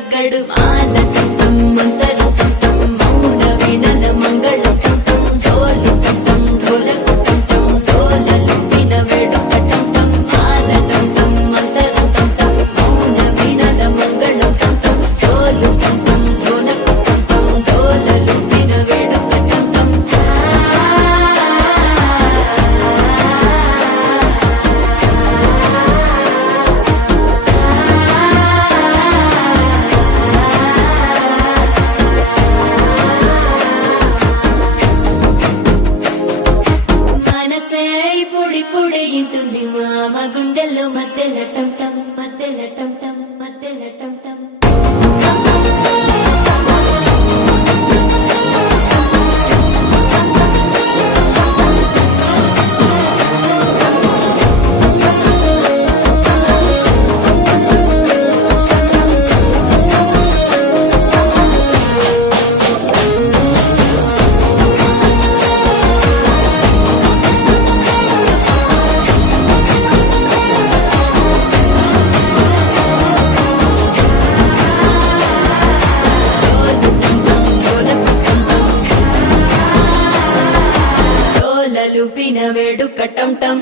తగ్గడు మాల టం మంతర టం మౌన వినల మంగళ టం డోలు టం డోలకు టం డోలలు విన వేడుక టం మాల టం మంతర టం మౌన వినల మంగళ టం డోలు టం డోలకు టం డోలలు విన వేడుక టం మనసే పొడి పొడి ఇంటుంది మామ గుండెల్లో మధ్యల టం టం మధ్యల టం టం మధ్యల టం టం డోలలు పిన వేడుక టం టం